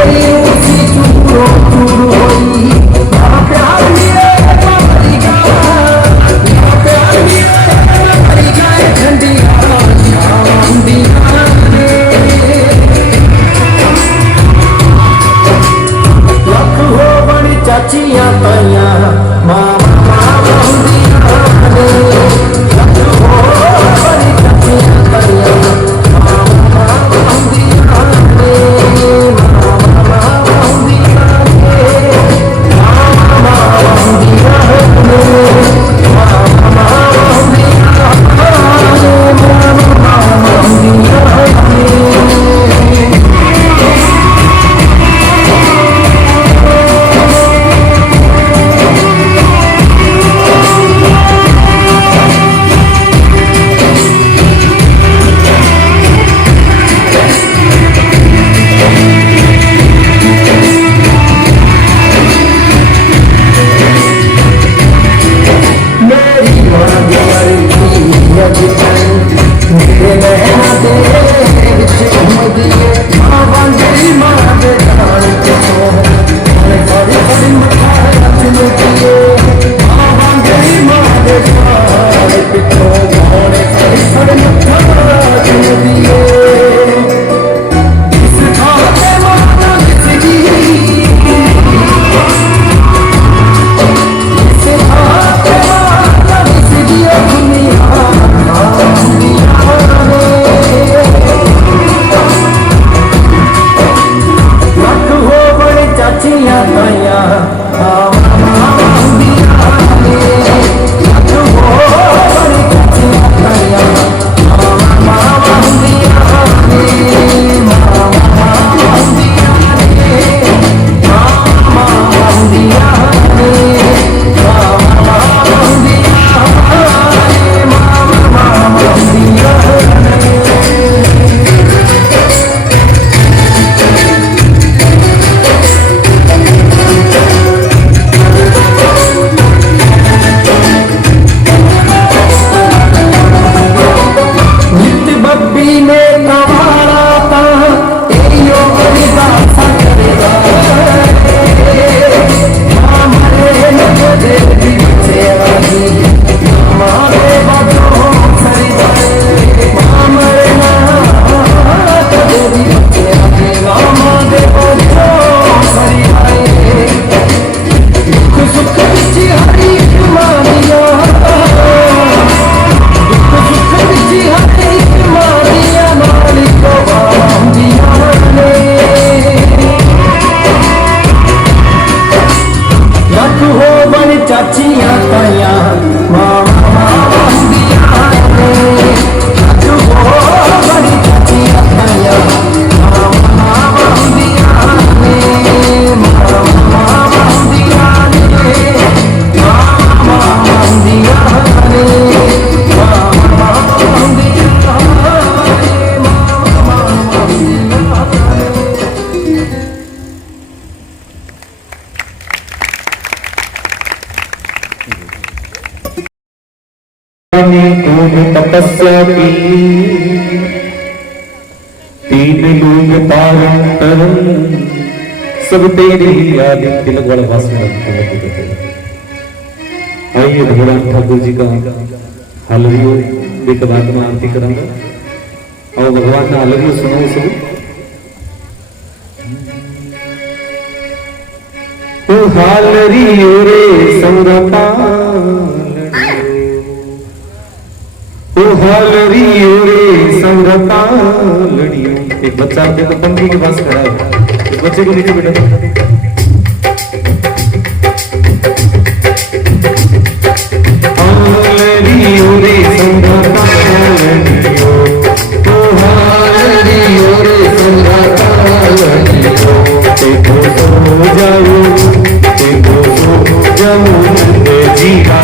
Thank you. दी ने कवाड़ा ता एयो बड़ा सकरेगा हमारे नजर दी सेवानी हमारे बदों सरी जाए हमारे ना कदे दी सेवानी हमारे बदों सरी जाए दुख सुख विच हरी मानिया चाचिया ताया मामा दिया रे लड्डू हो बड़ी चाचिया ताया मामा दिया रे मामा दिया रे मामा दिया रे मामा तपस्या की 3 लोग पारण तरन सब तेरी याद तिलक वाला भाषण आइए भगवान ठाकुर जी का हालरियो एक बात में आरती करांगा और भगवान का हालरियो सुनो सब ओ हालरियो रे संगता ओ हालरियो रे संगता लड़ियो एक बच्चा आपके तो पंखी के पास खड़ा है इस बच्चे को नीचे बैठा हालरियो रे संगता लड़ियो ओ हालरियो रे संगता लड़ियो देखो सो जाओ नंद जी का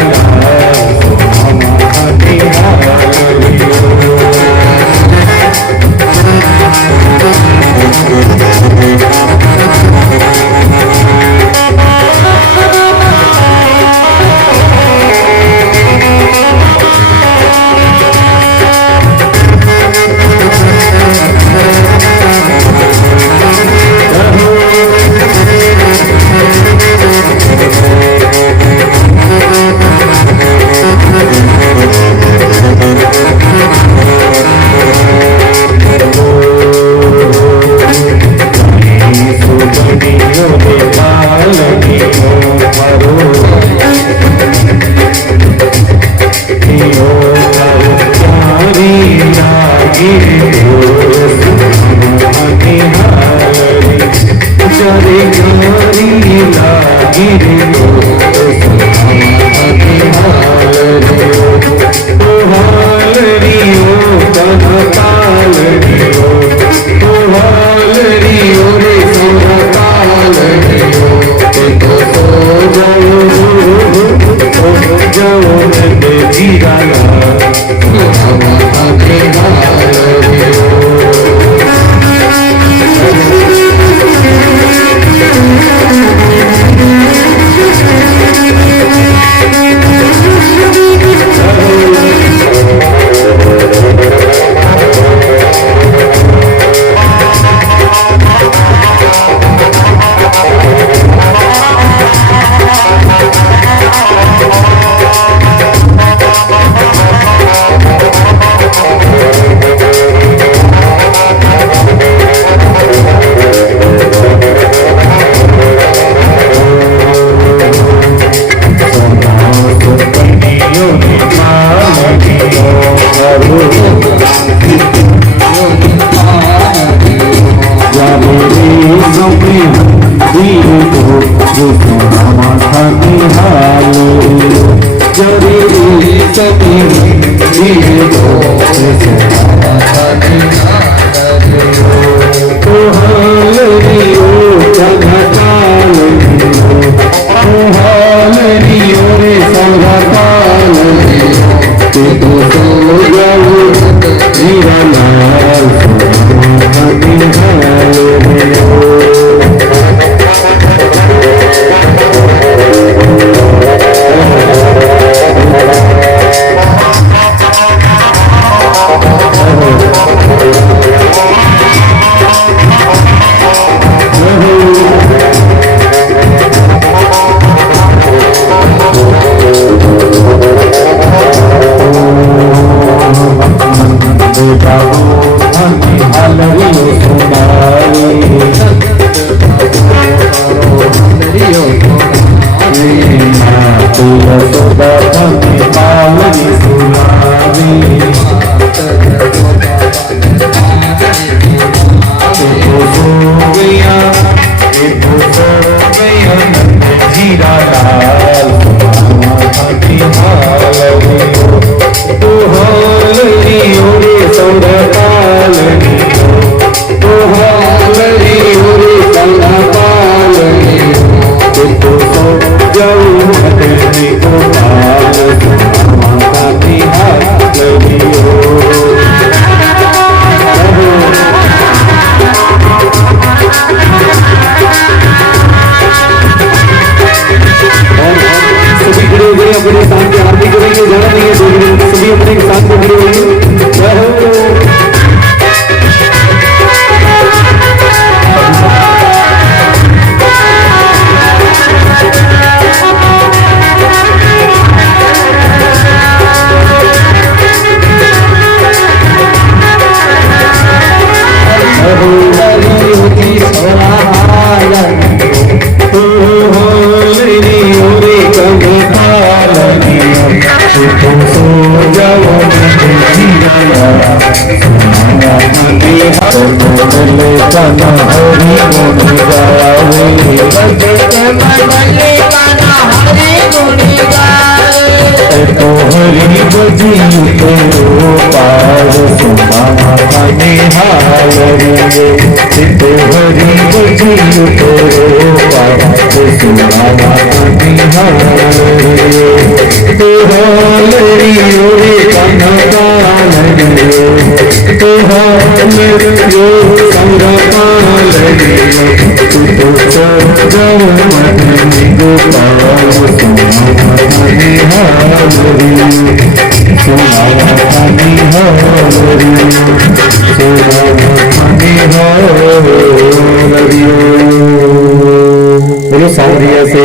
बोलो सावरिया से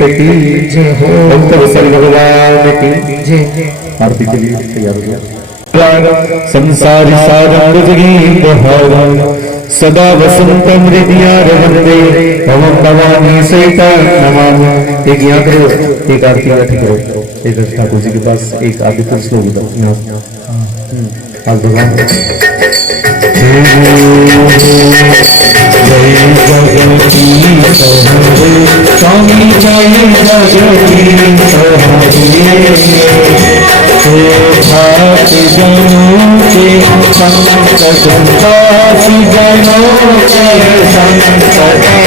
भक्त वत्सल भगवान की आरती के लिए तैयार हो गया। संसारी साधन जगी बहारा सदा वसंतम हृदया रवंदे भवम भवानी सहिता नमामि। एक यहाँ करो, एक आरती बैठी करो, एक ठाकुर जी के पास एक आदित्य श्लोक यहाँ आज भगवान स्वामी जय जगती भाति जनों के संकट संतासी जनों के संकट जय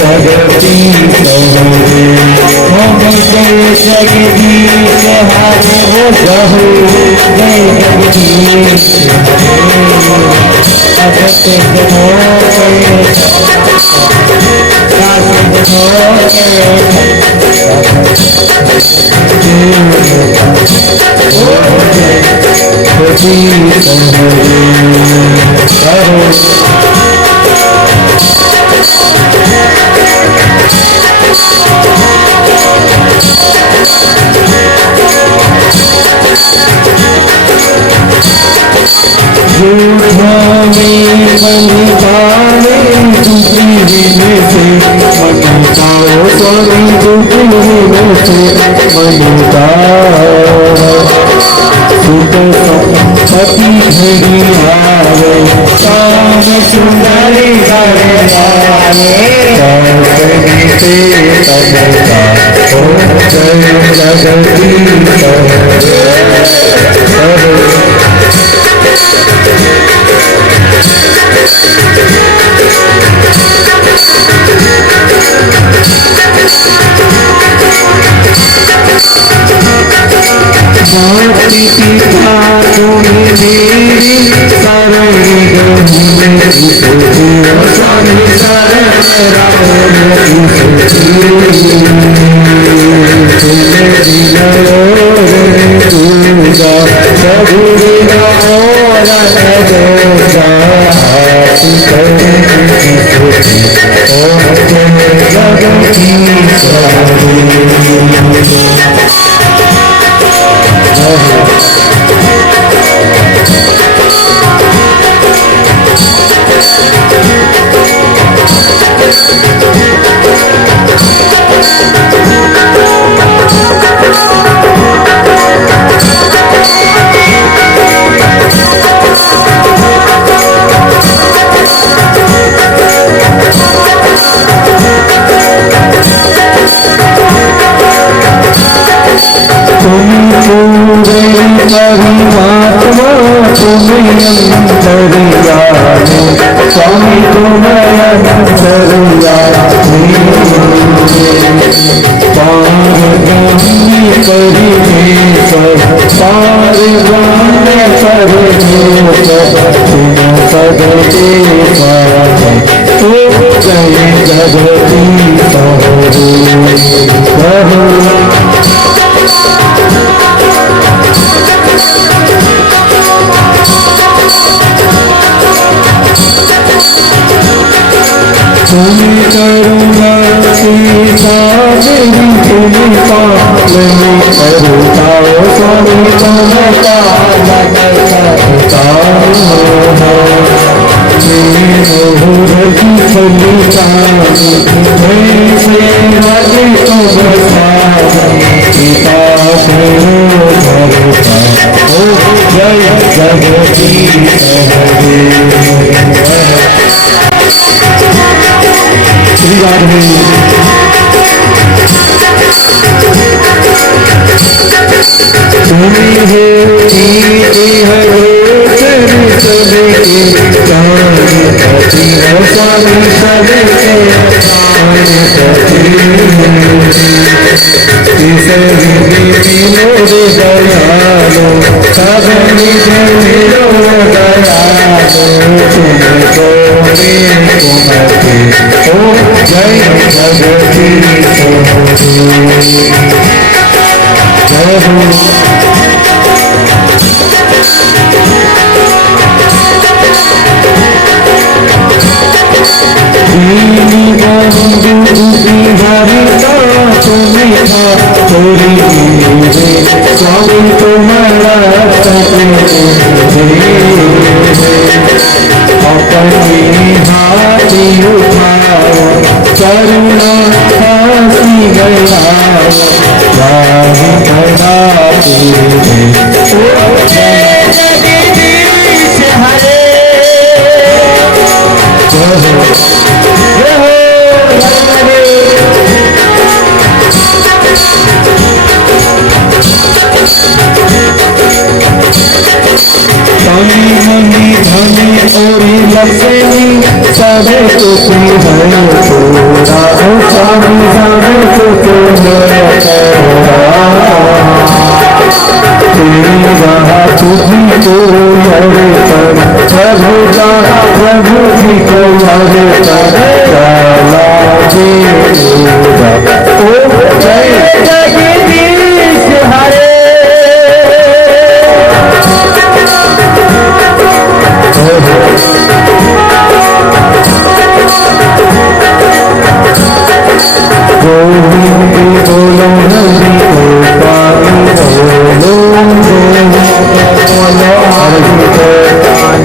जगती हम जय जगदीश हारे हो जहू जय जगदीश परमात्मा तुम्हें अंतर्यामी, स्वामी तुम्हें अंतर्यामी, पारगामी परमेश्वर, पारगामी परमेश्वर, तुम सदते पावे, ओ जय जगदीश हरे। तुम्हें करुणा सीता देवी, तुम्हें पालनी करुताओ, स्वामी तुम्हें पालन करताओ, मुहूर्त चली जानी, जैसे वाले तुम सीता करो भरता, ओ जय जगदीश हरे। श्री राधे तुम्हें हो कीते हरो चरित के जाने पति हो, स्वामी सबके जाने पति, तीसरी मोरे दयालो, सबनी मेरो दयालो, तुमको तुम्हारे, ओ जय जगदीश हरे। दीनी बंधु बिहारिता तुम्हें था थोड़ी रे, स्वामी तुम्हारा अपनी हाथी उठाओ, करुणा हाथी गलाओ, राही बना तेरे, ओ जय जगदीश हरे। स्वामी मनी धनी ओरी लक्ष्मी, सबे तुम है छोड़ा, ओ स्वामी सबे तुम है छोड़ा, तेरी रहा तुझी को हरे पर, प्रभु जा प्रभु जी को हरे पर, काला जी ओ जय जगदीश हरे। गोविंद बोलो हरि गोपाल बोलो, बोलो हरि गोपाल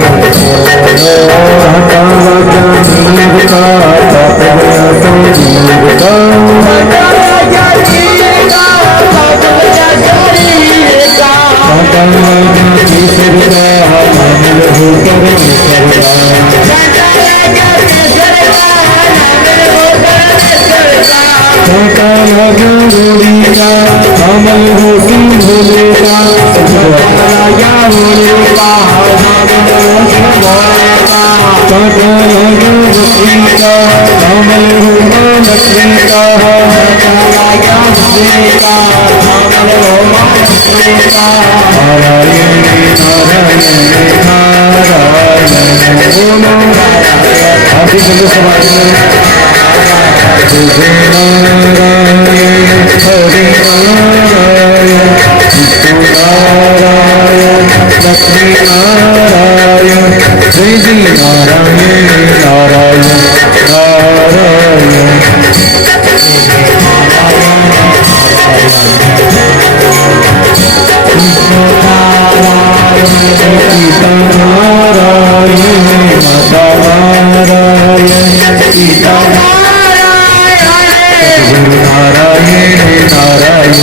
अमल हो सिंह भोलेगा, राजा भोलेगा, अमल हो लक्ष्मी का, राजा भोलेगा, अमल हो लक्ष्मी का, नारायण नारायण नारायण बोलो नारायण। आप भी बोलो समाज में नारायण हरि नारायण, विष्णु नारायण, लक्ष्मी नारायण, जय जी नारायण नारायण नारायण। कृष्ण नारायण, सीता नारायण, माता नारायण, सीता नारायण नारायण नारायण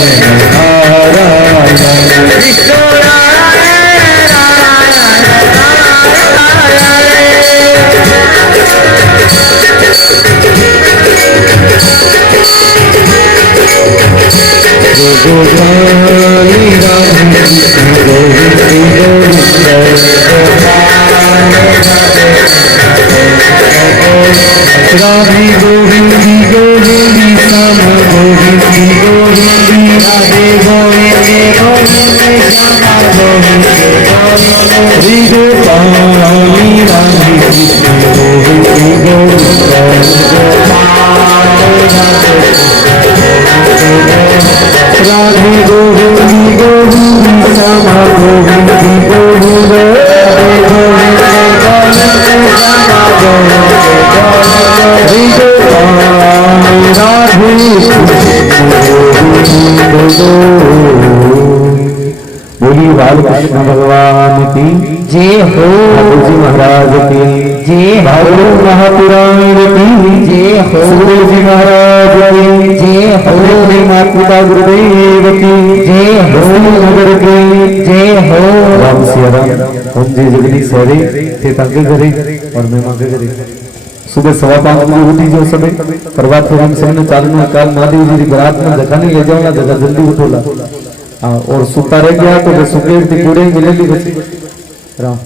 नारायण। राधे गोविंदी गोविंदी श्यामा गोविंदी गोविंद बोली बालकृष्ण भगवान की जय हो, ठाकुर जी महाराज की जय, भागवत महापुराण की जय हो, सुखदेव जी महाराज की जय हो, अपने माता पिता गुरुदेव की जय हो, नगर की जय हो। राम सिया राम। ओम जय जगदीश हरे। थे ताके करे और मैं मांगे करे। सुबह 5:15 बजे उठी जो समय प्रभात फेरी में सबने चालू में काल महादेव जी की बरात में जगह नहीं ले जाऊंगा, जगह जल्दी उठोला और सुता रह गया तो सुबह पूरे मिलेगी बच्चे राम।